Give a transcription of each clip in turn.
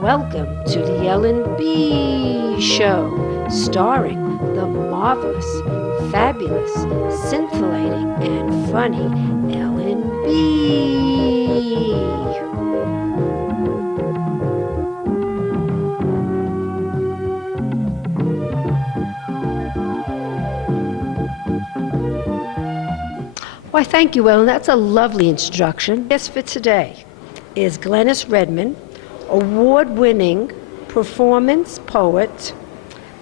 Welcome to the Ellen B. Show, starring the marvelous, fabulous, scintillating, and funny Ellen B. Why, thank you, Ellen. That's a lovely introduction. Guest for today is Glenis Redmond, award-winning performance poet,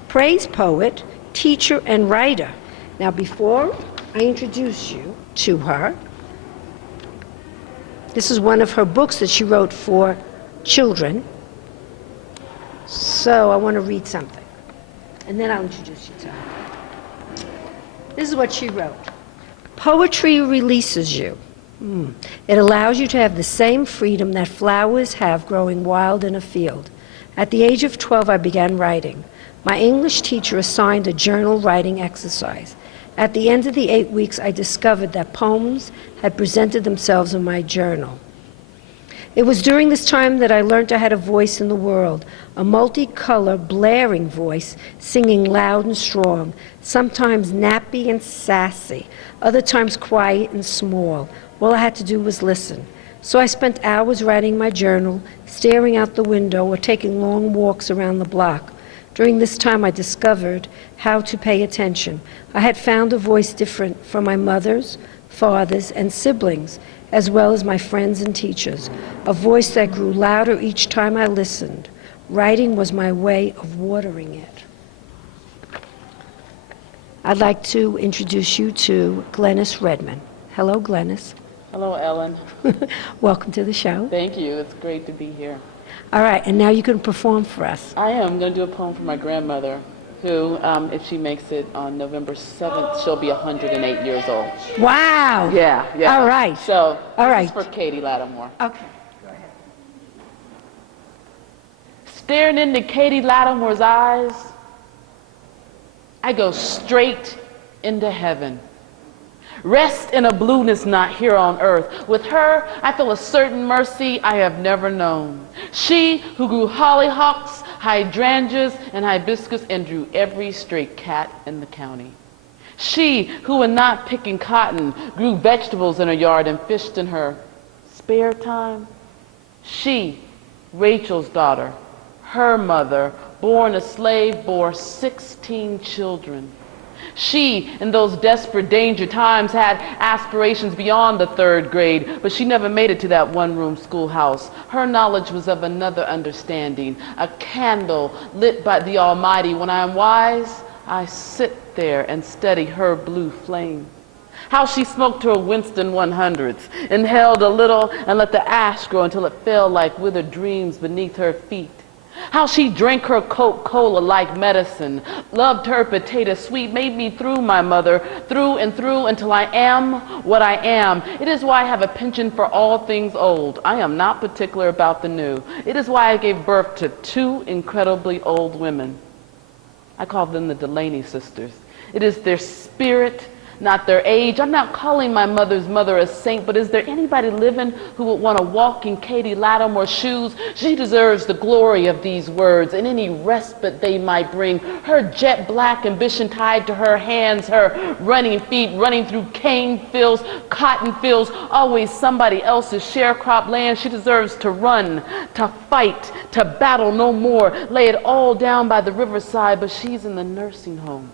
praise poet, teacher, and writer. Now, before I introduce you to her, this is one of her books that she wrote for children. So I want to read something, and then I'll introduce you to her. This is what she wrote. Poetry releases you. It allows you to have the same freedom that flowers have growing wild in a field. At the age of 12, I began writing. My English teacher assigned a journal writing exercise. At the end of the 8 weeks, I discovered that poems had presented themselves in my journal. It was during this time that I learned I had a voice in the world, a multicolor, blaring voice, singing loud and strong, sometimes nappy and sassy, other times quiet and small. All I had to do was listen. So I spent hours writing my journal, staring out the window, or taking long walks around the block. During this time, I discovered how to pay attention. I had found a voice different from my mother's, father's, and siblings, as well as my friends and teachers, a voice that grew louder each time I listened. Writing was my way of watering it. I'd like to introduce you to Glenis Redmond. Hello, Glenis. Hello, Ellen. Welcome to the show. Thank you. It's great to be here. All right, and now you can perform for us. I am going to do a poem for my grandmother, who, if she makes it on November 7th, she'll be 108 years old. Wow. Yeah. All right. So, all right. This is for Katie Lattimore. Okay, go ahead. Staring into Katie Lattimore's eyes, I go straight into heaven. Rest in a blueness not here on earth. With her, I feel a certain mercy I have never known. She who grew hollyhocks, hydrangeas, and hibiscus and drew every stray cat in the county. She who, when not picking cotton, grew vegetables in her yard and fished in her spare time. She, Rachel's daughter, her mother, born a slave, bore 16 children. She, in those desperate danger times, had aspirations beyond the 3rd grade, but she never made it to that one-room schoolhouse. Her knowledge was of another understanding, a candle lit by the Almighty. When I am wise, I sit there and study her blue flame. How she smoked her Winston 100s, inhaled a little and let the ash grow until it fell like withered dreams beneath her feet. How she drank her Coca-Cola like medicine, loved her potato sweet, made me through, my mother, through and through until I am what I am. It is why I have a penchant for all things old. I am not particular about the new. It is why I gave birth to 2 incredibly old women. I call them the Delaney sisters. It is their spirit, not their age. I'm not calling my mother's mother a saint, but is there anybody living who would want to walk in Katie Lattimore's shoes? She deserves the glory of these words and any respite they might bring. Her jet black ambition tied to her hands, her running feet running through cane fields, cotton fields, always somebody else's sharecrop land. She deserves to run, to fight, to battle no more, lay it all down by the riverside, but she's in the nursing home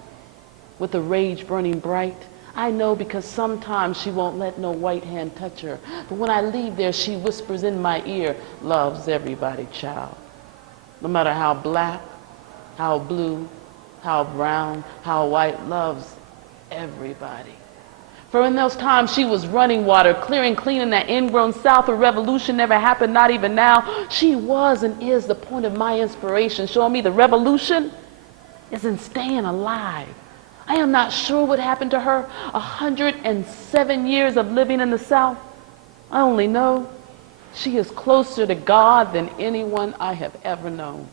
with the rage burning bright. I know because sometimes she won't let no white hand touch her. But when I leave there, she whispers in my ear, loves everybody, child. No matter how black, how blue, how brown, how white, loves everybody. For in those times she was running water, clearing, cleaning that ingrown South. A revolution never happened, not even now. She was and is the point of my inspiration, showing me the revolution is in staying alive. I am not sure what happened to her 107 years of living in the South. I only know she is closer to God than anyone I have ever known.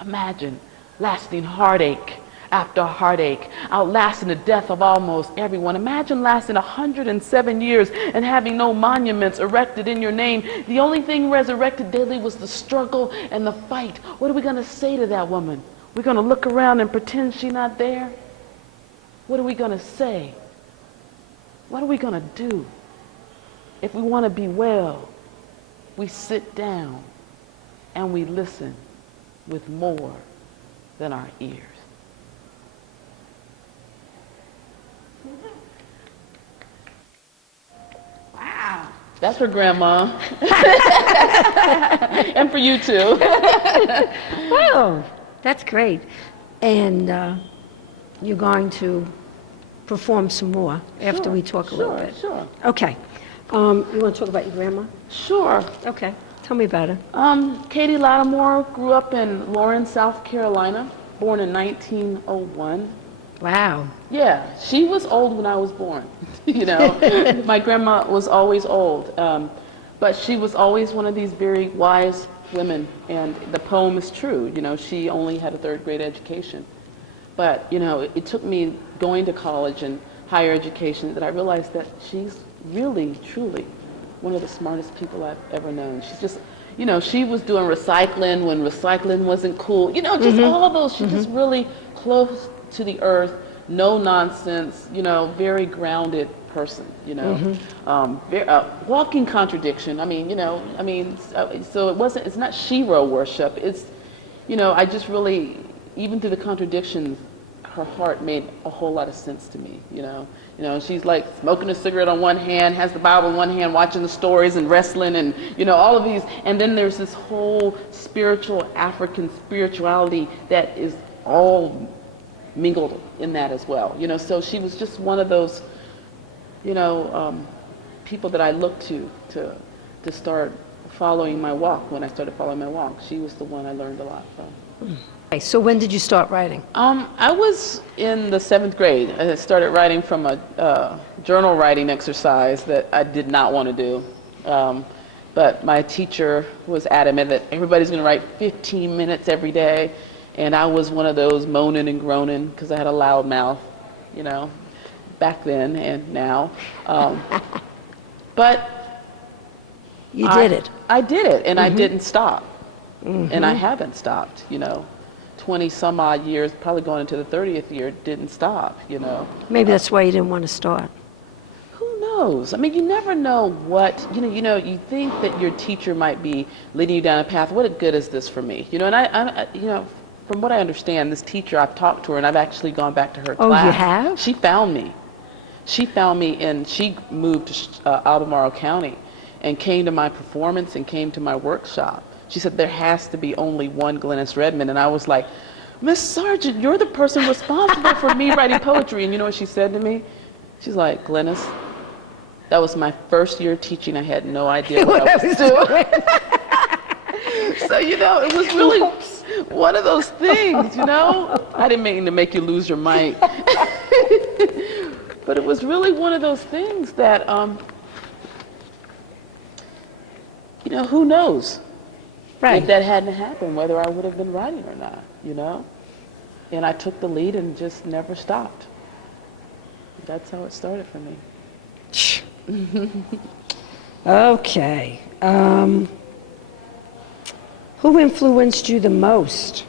Imagine lasting heartache, after heartache, outlasting the death of almost everyone. Imagine lasting 107 years and having no monuments erected in your name. The only thing resurrected daily was the struggle and the fight. What are we going to say to that woman? We're going to look around and pretend she's not there? What are we going to say? What are we going to do? If we want to be well, we sit down and we listen with more than our ears. Wow. That's for Grandma. And for you too. Wow, that's great. And you're going to perform some more after we talk a little bit. Sure. Okay. You want to talk about your grandma? Sure. Okay. Tell me about her. Katie Lattimore grew up in Lawrence, South Carolina, born in 1901. Wow. Yeah, she was old when I was born. You know, my grandma was always old, but she was always one of these very wise women, and the poem is true. You know, she only had a third-grade education. But, you know, it took me going to college and higher education that I realized that she's really, truly one of the smartest people I've ever known. She's just, you know, she was doing recycling when recycling wasn't cool. You know, just all of those. She's just really close to the earth, no nonsense, you know, very grounded person, you know. Walking contradiction. I mean, you know, so it's not shero worship. It's, you know, I just really, even through the contradictions, her heart made a whole lot of sense to me, you know. You know, she's like smoking a cigarette on one hand, has the Bible in one hand, watching the stories and wrestling and, you know, all of these. And then there's this whole spiritual, African spirituality that is all mingled in that as well. You know, so she was just one of those, you know, people that I looked to start following my walk. When I started following my walk, she was the one I learned a lot from. Okay, so when did you start writing? I was in the 7th grade. I started writing from a journal writing exercise that I did not want to do. But my teacher was adamant that everybody's going to write 15 minutes every day. And I was one of those moaning and groaning because I had a loud mouth, you know, back then and now. But you did it. I did it, and I didn't stop. And I haven't stopped, you know. 20 some odd years, probably going into the 30th year, didn't stop, you know. Maybe that's why you didn't want to start. Who knows? I mean, you never know what, you know, you think that your teacher might be leading you down a path. What good is this for me? You know, and I you know, from what I understand, this teacher, I've talked to her, and I've actually gone back to her class. Oh, you have? She found me. She found me, and she moved to Albemarle County and came to my performance and came to my workshop. She said, there has to be only one Glenis Redmond. And I was like, Miss Sargent, you're the person responsible for me writing poetry. And you know what she said to me? She's like, Glenis, that was my first year teaching. I had no idea what I was doing. So, you know, it was really one of those things, you know. I didn't mean to make you lose your mic. But it was really one of those things that, you know, who knows? Right. If that hadn't happened, whether I would have been writing or not, you know? And I took the lead and just never stopped. That's how it started for me. Okay. Who influenced you the most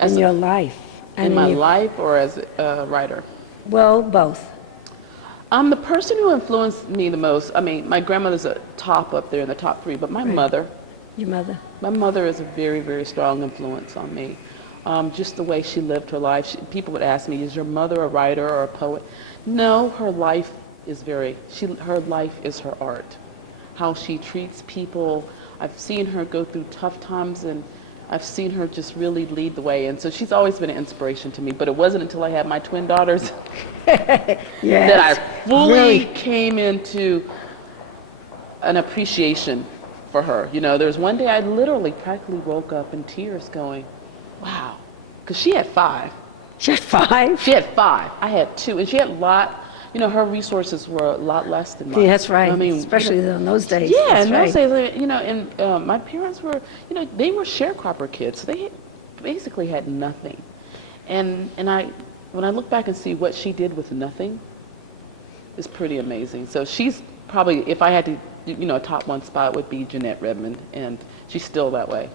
in your life? In my life or as a writer? Well, both. The person who influenced me the most, I mean, my grandmother's a top up there in the top 3, but my mother. Your mother? My mother is a very, very strong influence on me. Just the way she lived her life. People would ask me, is your mother a writer or a poet? No, her life is her life is her art. How she treats people. I've seen her go through tough times, and I've seen her just really lead the way. And so she's always been an inspiration to me. But it wasn't until I had my twin daughters that I fully came into an appreciation for her. You know, there was one day I literally practically woke up in tears going, wow. Because she had 5. She had 5? She had 5. I had 2. And she had a lot, you know, her resources were a lot less than mine. Yeah, that's right. I mean, especially in those days. Yeah, in those days, you know, and my parents were, you know, they were sharecropper kids. So they basically had nothing. When I look back and see what she did with nothing, it's pretty amazing. So she's probably, if I had to, a top one spot would be Jeanette Redmond, and she's still that way.